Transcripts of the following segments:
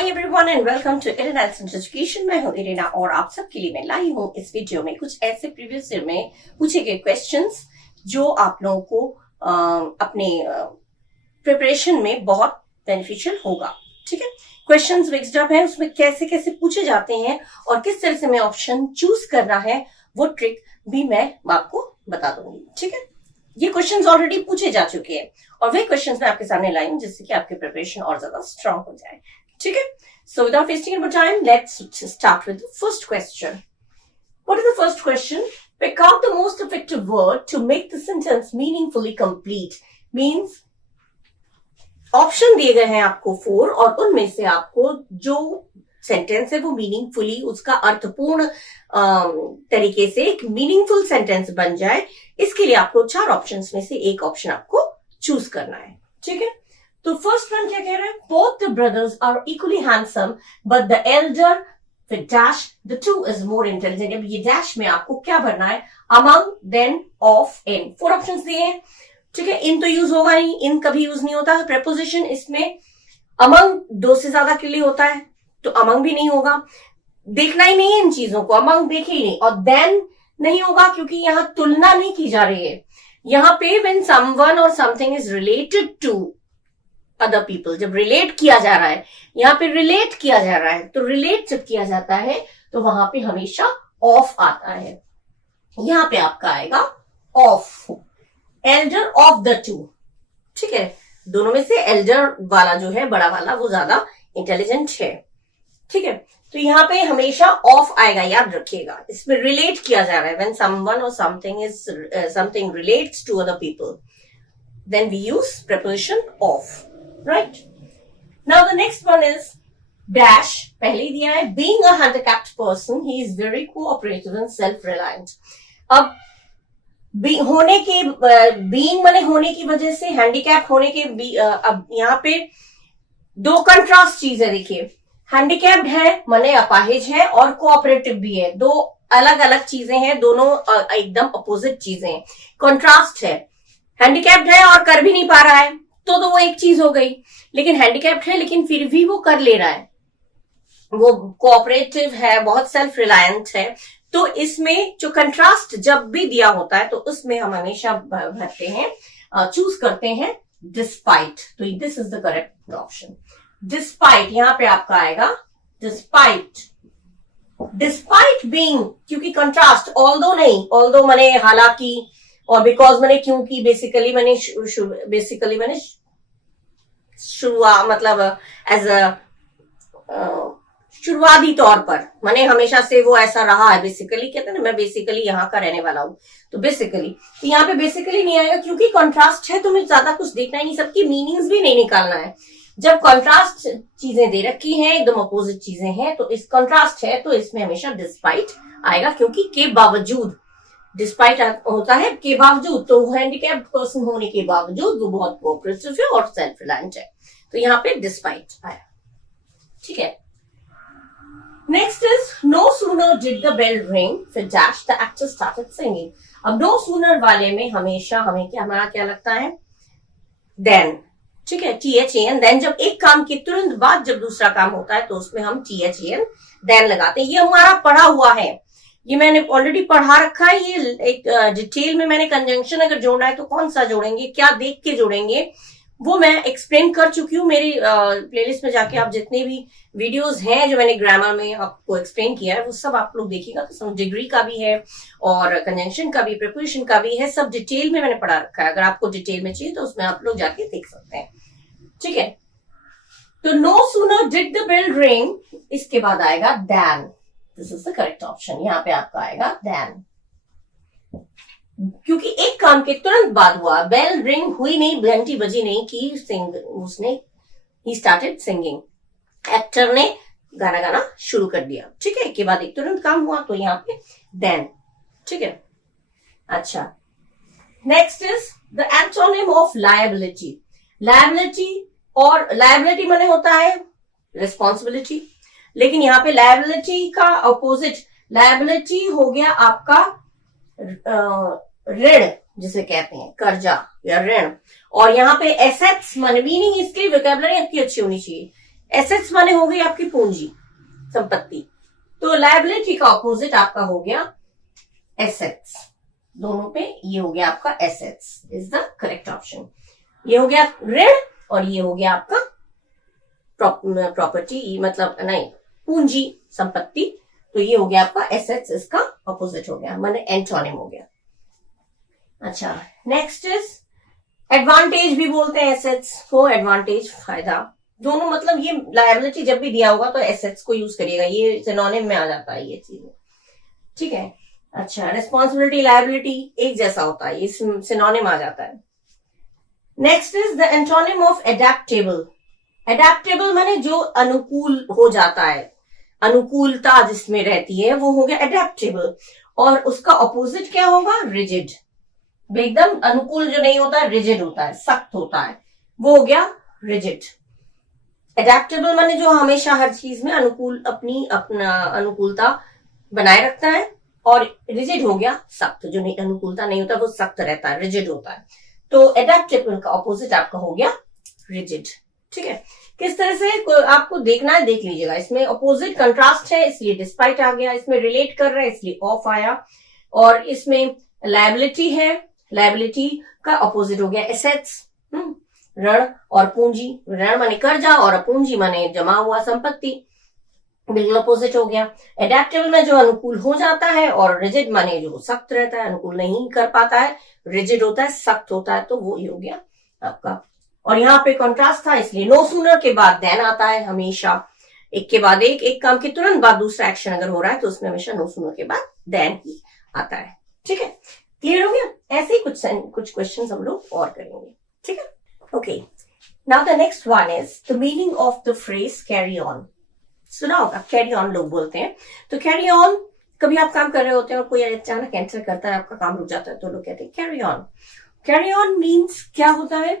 Hi everyone and welcome to Irena education. मैं हूँ Irena और आप सबके लिए मैं लाई हूँ इस वीडियो में कुछ ऐसे प्रीवियस ईयर में पूछे गए क्वेश्चंस जो आप लोगों को अपने प्रिपरेशन में बहुत बेनिफिशियल होगा। ठीक है, क्वेश्चंस मिक्स्ड अप है, उसमें कैसे कैसे पूछे जाते हैं और किस तरह से मैं ऑप्शन चूज करना है वो ट्रिक भी मैं आपको बता दूंगी। ठीक है, ये क्वेश्चंस ऑलरेडी पूछे जा चुके हैं और वे क्वेश्चंस मैं आपके सामने लाई हूं जिससे कि आपकी प्रिपरेशन और ज्यादा स्ट्रांग हो जाए। ठीक है, so without wasting any more time, let's start with the first question. What is the first question? Pick out the most effective word to make the sentence meaningfully complete. Means option दिए गए हैं आपको 4 और उनमें से आपको जो sentence है वो मीनिंगफुली उसका अर्थपूर्ण तरीके से एक मीनिंगफुल सेंटेंस बन जाए, इसके लिए आपको 4 ऑप्शंस में से एक ऑप्शन आपको चूज करना है। ठीक है, तो फर्स्ट वन क्या कह रहा है? Both the brothers are equally handsome but the elder with dash the two is more intelligent. अब ये डैश में आपको क्या भरना है? Among, then, of, in. 4 options दिए हैं। ठीक है, इन तो यूज होगा नहीं, इन कभी यूज नहीं होता। प्रेपोजिशन इसमें अमंग 2 से ज्यादा के लिए होता है तो अमंग भी नहीं होगा। देखना ही नहीं है इन चीजों को, अमंग देखे ही नहीं। और देन नहीं होगा क्योंकि यहां तुलना नहीं की जा रही है। यहां पे when someone or something is related to other people, जब रिलेट किया जा रहा है, यहां पे रिलेट किया जा रहा है तो रिलेट जब किया जाता है तो वहां पे हमेशा ऑफ आता है। यहां पे आपका आएगा of, Elder of the two. ठीक है, दोनों में से एल्डर वाला जो है, बड़ा वाला, वो ज्यादा इंटेलिजेंट है। ठीक है, तो यहां पे हमेशा ऑफ आएगा, याद रखिएगा। इसमें रिलेट किया जा रहा है, when someone or something relates to other people, then we use preposition of. Right, now the next one is dash. पहले ही दिया है, being a handicapped person he is very cooperative and self-reliant। अब being माने होने की वजह से, हैंडीकैप होने के अब यहाँ पे 2 कंट्रास्ट चीजें देखिए। हैंडीकैप्ड है माने अपाहिज है और कोऑपरेटिव भी है, 2 अलग अलग चीजें हैं, दोनों एकदम अपोजिट चीजें हैं। कंट्रास्ट है, हैंडीकैप्ड है और कर भी नहीं पा रहा है तो वो एक चीज हो गई, लेकिन हैंडीकैप्ड है लेकिन फिर भी वो कर ले रहा है, वो कोऑपरेटिव है, बहुत सेल्फ रिलायंट है। तो इसमें जो कंट्रास्ट जब भी दिया होता है तो उसमें हम हमेशा भरते हैं, चूज करते हैं डिस्पाइट। तो this is the correct option, despite. यहां पे आपका आएगा डिस्पाइट, डिस्पाइट बीइंग, क्योंकि कंट्रास्ट ऑल्दो नहीं, ऑल्दो माने हालांकि, और बिकॉज माने क्योंकि, बेसिकली माने शुरुआत, मतलब एज अ शुरुआती तौर पर, माने हमेशा से वो ऐसा रहा है। बेसिकली कहते हैं ना, मैं बेसिकली यहाँ का रहने वाला हूं, तो बेसिकली, तो यहाँ पे बेसिकली नहीं आएगा क्योंकि कॉन्ट्रास्ट है तो मैं ज्यादा कुछ देखना ही नहीं, सबकी मीनिंग्स भी नहीं निकालना है। जब कॉन्ट्रास्ट चीजें दे रखी हैं, एकदम अपोजिट चीजें हैं, तो इस कॉन्ट्रास्ट है तो इसमें हमेशा डिस्पाइट आएगा, क्योंकि के बावजूद, डिस्पाइट होता है के बावजूद, तो हैंडीकैप्ड पर्सन होने के बावजूद वो बहुत कोऑपरेटिव है और सेल्फ रिलायंट है, तो यहाँ पे डिस्पाइट आया। ठीक है, next is no sooner did the bell ring फिर dash the actor started singing. अब नो सूनर वाले में हमेशा हमारा क्या लगता है? देन। ठीक है, THAN, देन। जब एक काम के तुरंत बाद जब दूसरा काम होता है तो उसमें हम THAN देन लगाते हैं। ये हमारा पढ़ा हुआ है, ये मैंने ऑलरेडी पढ़ा रखा है। ये एक डिटेल में मैंने कंजंक्शन अगर जोड़ना है तो कौन सा जोड़ेंगे, क्या देख के जोड़ेंगे, वो मैं एक्सप्लेन कर चुकी हूँ। मेरी प्लेलिस्ट में जाके आप जितने भी वीडियोस हैं जो मैंने ग्रामर में आपको एक्सप्लेन किया है वो सब आप लोग देखिएगा। तो डिग्री का भी है और कंजंक्शन का भी, प्रीपोजिशन का भी है, सब डिटेल में मैंने पढ़ा रखा है। अगर आपको डिटेल में चाहिए तो उसमें आप लोग जाके देख सकते हैं। ठीक है, तो no sooner did the bell ring, इसके बाद आएगा then. This is the correct option, यहाँ पे आपका आएगा देन, क्योंकि एक काम के तुरंत बाद हुआ, बेल रिंग हुई नहीं, घंटी बजी नहीं कि उसने ही स्टार्टेड सिंगिंग, एक्टर ने गाना शुरू कर दिया। ठीक है, के बाद एक तुरंत काम हुआ तो यहाँ पे देन। ठीक है, अच्छा, next is the antonym of liability. Liability, और लायबिलिटी माने होता है रिस्पॉन्सिबिलिटी, लेकिन यहाँ पे लायबिलिटी का अपोजिट, लायबिलिटी हो गया आपका ऋण, जिसे कहते हैं कर्जा या ऋण। और यहाँ पे एसेट्स, मीनिंग इसकी वोकैबुलरी आपकी अच्छी होनी चाहिए। एसेट्स माने हो गई आपकी पूंजी, संपत्ति। तो लायबिलिटी का ऑपोजिट आपका हो गया एसेट्स। दोनों पे ये हो गया आपका assets is the correct option. ये हो गया ऋण और ये हो गया आपका प्रॉपर्टी, मतलब नहीं, पूंजी, संपत्ति। तो ये हो गया आपका एसेट्स, इसका ऑपोजिट हो गया, माने एंटोनिम हो गया। अच्छा, नेक्स्ट इज एडवांटेज भी बोलते हैं एसेट्स को, एडवांटेज फायदा दोनों, मतलब ये लायबिलिटी जब भी दिया होगा तो एसेट्स को यूज करिएगा, ये सिनोनिम में आ जाता है ये चीज, ठीक है। अच्छा, रिस्पॉन्सिबिलिटी लायबिलिटी एक जैसा होता है, ये सिनोनिम आ जाता है। Next is the antonym of adaptable. Adaptable माने जो अनुकूल हो जाता है, अनुकूलता जिसमें रहती है वो हो गया एडेप्टेबल। और उसका ऑपोजिट क्या होगा? रिजिड। एकदम अनुकूल जो नहीं होता, रिजिड होता है, सख्त होता है, वो हो गया रिजिड। एडेप्टेबल माने जो हमेशा हर चीज में अपना अनुकूलता बनाए रखता है, और रिजिड हो गया सख्त, जो नहीं अनुकूलता नहीं होता वो सख्त रहता है, रिजिड होता है। तो एडेप्टेबल का ऑपोजिट आपका हो गया रिजिड, ठीक है। किस तरह से आपको देखना है देख लीजिएगा, इसमें ऑपोजिट कंट्रास्ट है इसलिए डिस्पाइट आ गया, इसमें रिलेट कर रहा है इसलिए ऑफ आया, और इसमें लायबिलिटी है, लायबिलिटी का ऑपोजिट हो गया एसेट्स, ऋण और पूंजी। ऋण माने कर्जा और पूंजी माने जमा हुआ संपत्ति, बिल्कुल अपोजिट हो गया। एडेप्टेबल में जो अनुकूल हो जाता है, और रिजिड माने जो सख्त रहता है, अनुकूल नहीं कर पाता है, रिजिड होता है, सख्त होता है, तो वो ही हो गया आपका। और यहाँ पे कॉन्ट्रास्ट था इसलिए नो सूनर के बाद देन आता है हमेशा, एक के बाद एक काम के तुरंत बाद दूसरा एक्शन अगर हो रहा है तो उसमें हमेशा नो सूनर के बाद देन ही आता है, ठीक है। क्लियर हो गया? ऐसे ही कुछ क्वेश्चन हम लोग और करेंगे, ठीक है। Okay, now the next one is the meaning of the phrase carry on. सुना होगा कैरी ऑन लोग बोलते हैं, तो कैरी ऑन, कभी आप काम कर रहे होते हैं और कोई अचानक एंटर करता है, आपका काम रुक जाता है, तो लोग कहते हैं carry on. Carry on means क्या होता है?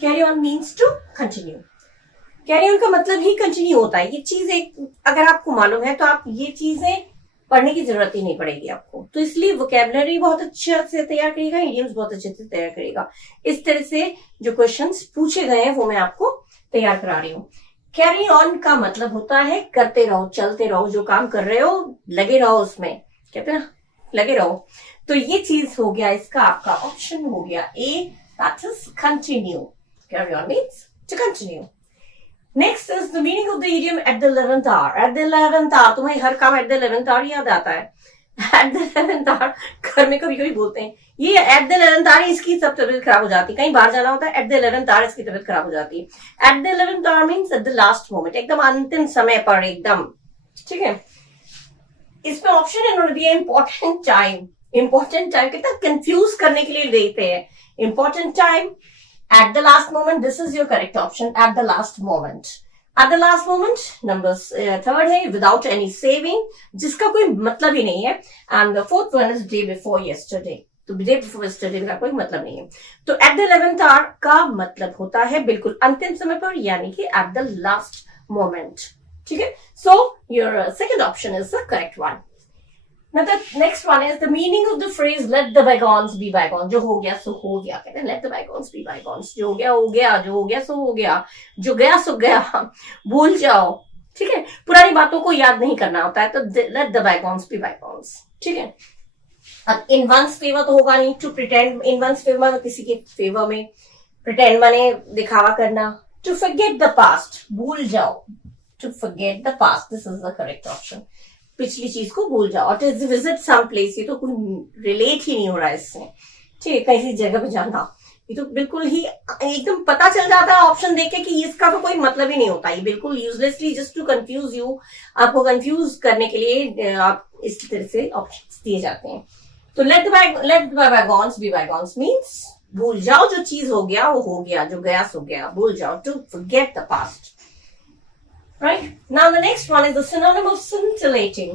Carry on means to continue. Carry on का मतलब ही कंटिन्यू होता है। ये चीज एक अगर आपको मालूम है तो आप ये चीजें पढ़ने की जरूरत ही नहीं पड़ेगी आपको, तो इसलिए वोकैबुलरी बहुत अच्छे से तैयार करेगा, इडियम्स बहुत अच्छे से तैयार करेगा। इस तरह से जो क्वेश्चंस पूछे गए हैं वो मैं आपको तैयार करा रही हूँ। कैरी ऑन का मतलब होता है करते रहो, चलते रहो, जो काम कर रहे हो लगे रहो उसमें, कहते हैं ना, लगे रहो। तो ये चीज हो गया, इसका आपका ऑप्शन हो गया A, that is continue. Carry on means to continue. Next is the meaning of the idiom at the 11th hour. At the 11th hour, तुम्हें हर काम एट द 11th आवर याद आता है। एट द 11th आवर घर में कभी कभी बोलते हैं, ये एट द 11th आवर इसकी सब तबीयत खराब हो जाती है, कहीं बाहर जाना होता है, एट द 11th आवर इसकी तबीयत खराब हो जाती है। At the 11th hour means at the last moment, एकदम अंतिम समय पर, एकदम, ठीक है। इसमें ऑप्शन इन्होंने दिया इंपॉर्टेंट टाइम। इंपॉर्टेंट टाइम कितना कंफ्यूज करने के लिए देते हैं। Important time, at the last moment, this is your correct option, at the last moment. At the last moment, number third है without any saving, जिसका कोई मतलब ही नहीं है, and the fourth one is day before yesterday. तो day before yesterday का कोई मतलब नहीं है। तो at the 11th hour का मतलब होता है बिल्कुल अंतिम समय पर, यानी कि at the last moment, ठीक है। So your second option is the correct one. Now the next one is the meaning of the phrase let the bygones be bygones. जो हो गया सो हो गया, कहते हैं let the bygones be bygones। जो हो गया हो गया, जो हो गया सो हो गया, जो गया सो गया, भूल जाओ, ठीक है। पुरानी बातों को याद नहीं करना होता है, तो let the bygones be bygones, ठीक है। अब in one's favor तो होगा नहीं, to pretend in one's favor मतलब किसी के फेवर में, pretend माने दिखावा करना, to forget the past, भूल जाओ, to forget the past, this is the correct option। पिछली चीज को भूल जाओ। और टू विजिट सम प्लेस, ये तो कोई रिलेट ही नहीं हो रहा है इससे, ठीक है। किसी जगह पे जाना, ये तो बिल्कुल ही एकदम पता चल जाता है ऑप्शन देख के कि इसका तो कोई मतलब ही नहीं होता, ये बिल्कुल uselessly just to confuse you, आपको कंफ्यूज करने के लिए आप इस तरह से ऑप्शन दिए जाते हैं। तो let the bygones be bygones means भूल जाओ, जो चीज हो गया वो हो गया, जो गया सो गया, भूल जाओ, to forget the past. Right? Now the next one is the synonym of scintillating.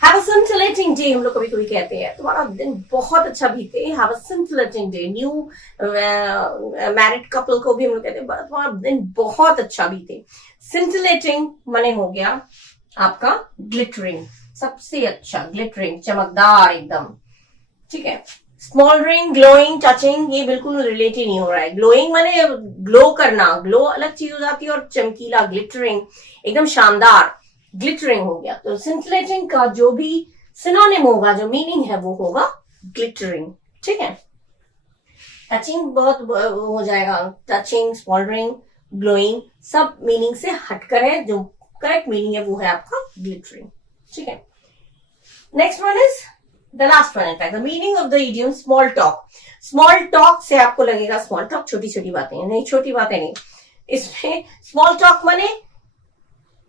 Have a scintillating day, हम लोग कभी कभी कहते हैं तुम्हारा दिन बहुत अच्छा बीते, have a scintillating day। New married couple को भी हम लोग कहते हैं तुम्हारा दिन बहुत अच्छा बीते। scintillating माने हो गया आपका glittering, सबसे अच्छा, glittering, चमकदार एकदम, ठीक है। स्मॉल्डरिंग, ग्लोइंग, टचिंग, ये बिल्कुल रिलेट ही नहीं हो रहा है। ग्लोइंग माने ग्लो करना, ग्लो अलग चीज हो जाती है, और चमकीला, ग्लिटरिंग, एकदम शानदार, ग्लिटरिंग हो गया। तो सिंटिलेटिंग का जो भी सिनोनिम होगा, जो मीनिंग है, वो होगा ग्लिटरिंग। ठीक है। टचिंग बहुत हो जाएगा, टचिंग, स्मॉल्डरिंग, ग्लोइंग सब मीनिंग से हटकर है, जो करेक्ट मीनिंग है वो है आपका ग्लिटरिंग। ठीक है। Next one is the last one, in fact the meaning of the idiom small talk. Small talk से आपको लगेगा स्मॉल टॉक छोटी छोटी बातें, नहीं, छोटी बातें नहीं। इसमें स्मॉल टॉक माने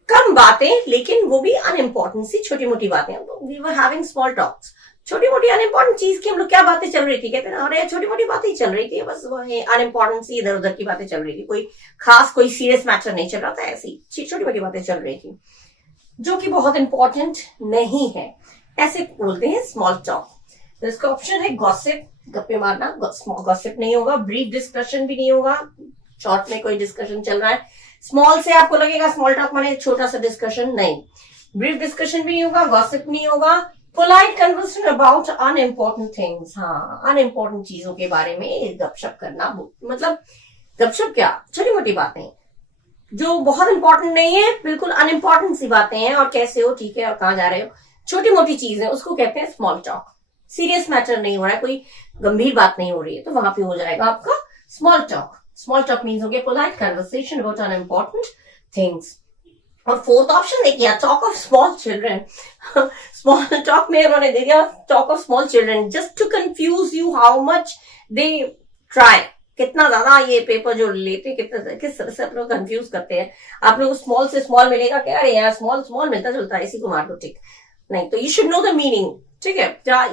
कम बातें, लेकिन वो भी अनइम्पोर्टेंट सी छोटी मोटी बातें। We were having small talks, छोटी मोटी अनइम्पोर्टेंट चीज की हम लोग क्या बातें चल रही थी, कहते हैं अरे छोटी मोटी बातें ही चल रही थी, बस अनइम्पोर्टेंट सी इधर उधर की बातें चल रही थी, कोई खास कोई सीरियस मैटर नहीं चल रहा था, ऐसी छोटी मोटी बातें चल रही थी जो कि बहुत इंपॉर्टेंट नहीं है, ऐसे बोलते हैं स्मॉल टॉक। तो इसका ऑप्शन है गॉसिप, गप्पे मारना। गॉसिप नहीं होगा, ब्रीफ डिस्कशन भी नहीं होगा, शॉर्ट में कोई डिस्कशन चल रहा है। स्मॉल से आपको लगेगा स्मॉल टॉक माने छोटा सा डिस्कशन, नहीं, ब्रीफ डिस्कशन भी नहीं होगा, गॉसिप नहीं होगा। Polite conversation about unimportant things, हाँ, अनइम्पोर्टेंट चीजों के बारे में गपशप करना, मतलब गपशप क्या, छोटी मोटी बातें जो बहुत इंपॉर्टेंट नहीं है, बिल्कुल अनइम्पोर्टेंट सी बातें हैं, और कैसे हो, ठीक है, और कहां जा रहे हो, छोटी मोटी चीज है, उसको कहते हैं स्मॉल टॉक। सीरियस मैटर नहीं हो रहा है, कोई गंभीर बात नहीं हो रही है, तो वहां पे हो जाएगा आपका small talk. Small talk means हो गया polite conversation about unimportant things. और फोर्थ ऑप्शन देखिए, talk of small children. Small talk में उन्होंने दे दिया talk of small children, just to confuse you how much they try, कितना ज्यादा ये पेपर जो लेते, कितना किस तरह से आप लोग कंफ्यूज करते हैं। आप लोग स्मॉल से स्मॉल मिलेगा क्या, अरे यार स्मॉल स्मॉल मिलता जुलता है, इसी को मार दो, ठीक नहीं, तो you should know the meaning. ठीक है,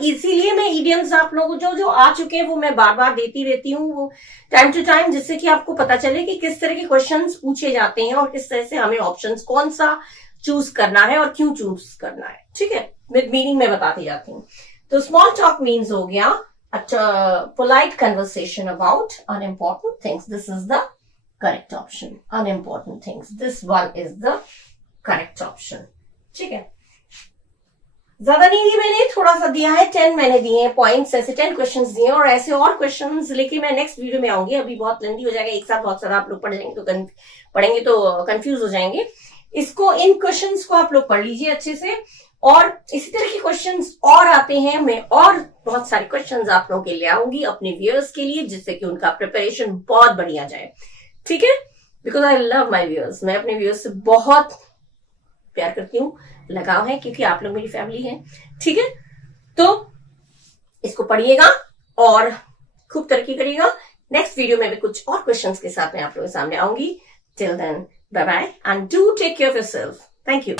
इसीलिए मैं इडियम्स आप लोगों जो जो आ चुके हैं वो मैं बार बार देती रहती हूँ, वो टाइम टू टाइम, जिससे कि आपको पता चले कि किस तरह के क्वेश्चंस पूछे जाते हैं और किस तरह से हमें ऑप्शंस कौन सा चूज करना है और क्यों चूज करना है। ठीक है, विद मीनिंग में बताती जाती हूँ। तो स्मॉल टॉक मीन्स हो गया polite conversation about unimportant things, this is the correct option, unimportant things, this one is the correct option. ठीक है, ज्यादा नहीं दी मैंने, थोड़ा सा दिया है, 10 मैंने दिए हैं पॉइंट्स, ऐसे 10 क्वेश्चंस दिए, और ऐसे और क्वेश्चंस लेके मैं नेक्स्ट वीडियो में आऊंगी। अभी बहुत लेंदी हो जाएगा, एक साथ बहुत सारा आप लोग पढ़ेंगे तो कंफ्यूज हो जाएंगे। इसको, इन क्वेश्चंस को आप लोग पढ़ लीजिए अच्छे से, और इसी तरह के क्वेश्चंस और आते हैं, मैं और बहुत सारे क्वेश्चंस आप लोगों के लिए आऊंगी अपने व्यूअर्स के लिए, जिससे कि उनका प्रिपरेशन बहुत बढ़िया जाए। ठीक है, because I love my viewers, मैं अपने व्यूअर्स से बहुत प्यार करती हूँ, लगाव है, क्योंकि आप लोग मेरी फैमिली हैं। ठीक है, तो इसको पढ़िएगा और खूब तरक्की करिएगा। नेक्स्ट वीडियो में भी कुछ और क्वेश्चंस के साथ मैं आप लोगों के सामने आऊंगी। Till then, bye bye and do take care of yourself. Thank you.